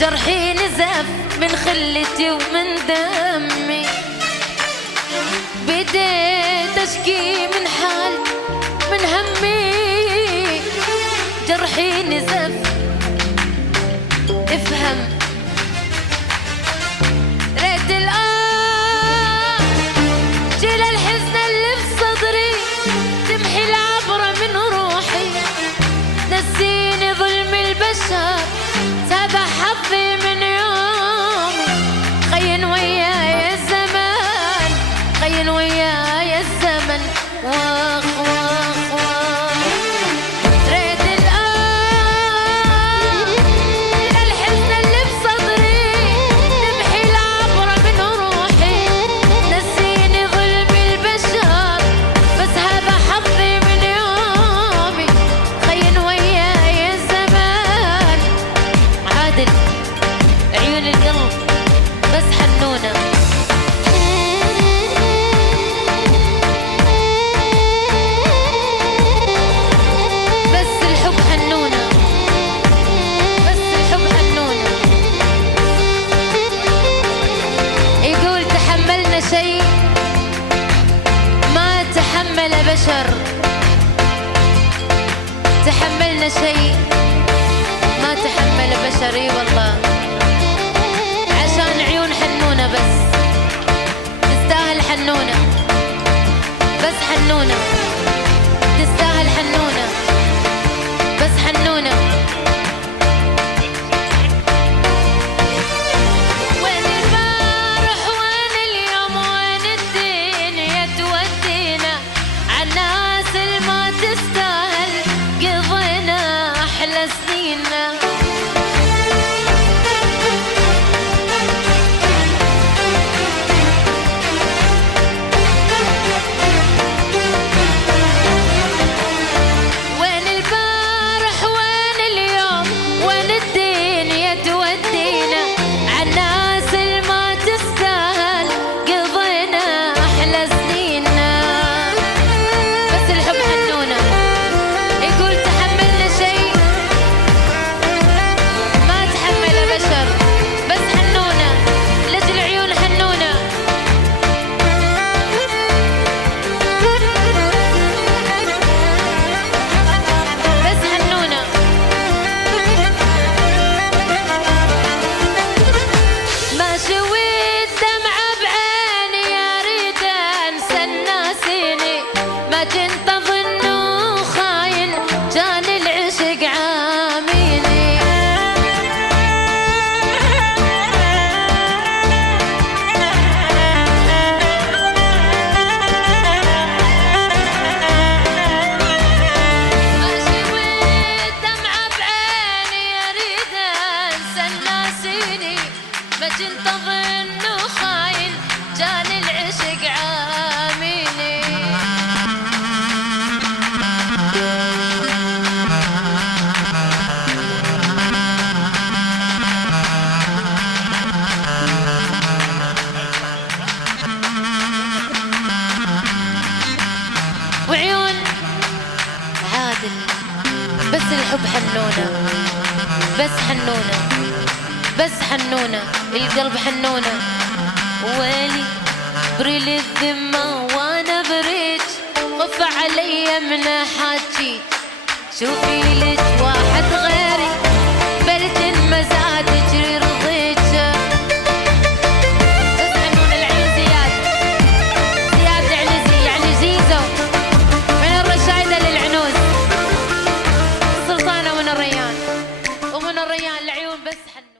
جرحي نزف من خلتي ومن دمي، بديت اشكي من حال من همي. جرحي نزف افهم، ريت الآن جيل الحزن اللي بصدري تمحي العبرة من روحي، نسيني ظلم البشر سبح حظي من يومي. خين وياي الزمان، خين وياي الزمن، واخ واخ واخ. ريت الآن الحزن اللي بصدري تمحي العبرة من روحي، نسيني ظلم البشر بس هذا حظي من يومي. خين وياي الزمان. عادل عيون القلب بس حنونة، بس الحب حنونة، بس الحب حنونة. يقول تحملنا شيء ما تحمل بشر، تحملنا شيء ما تحمل بشر. اي والله عشان عيون حنونة بس تستاهل حنونة، بس حنونة تستاهل حنونة، بس حنونة. وين البارح وين اليوم وين الدنيا تودينا عالناس اللي ما تستاهل، قضينا أحلى سنينا. وين البارح وين اليوم وين الدنيا تودينا عالناس اللي ما تستاهل، قضينا أحلى سنينا. بس الحب حنونة. يقول تحملنا شيء ما تحمل بشر، بس حنونة لجل عيون حنونة. بس حنونة. ماشي والدمعة بعيني أريد أنسى الناسيني، ما كنت أظنه خاين كان العشق عاميني. ماشي والدمعة بعيني أريد أنسى الناسيني، ما كنت أظنه خاين كان العشق عاميني. وعيون عادل بس الحب حنونة، بس حنونة، بس حنونة. القلب حنونة. ويلي بريل الذمة وانا بريج، خف علي من حاجي، شوفي لك واحد غيري بلد مزاد تجري رضيج. بس حنونة العيون زياد، زياد يعني زيزو من الرشايدة للعنوز، سلطانة من الريان، ومن الريان العيون بس حنونة.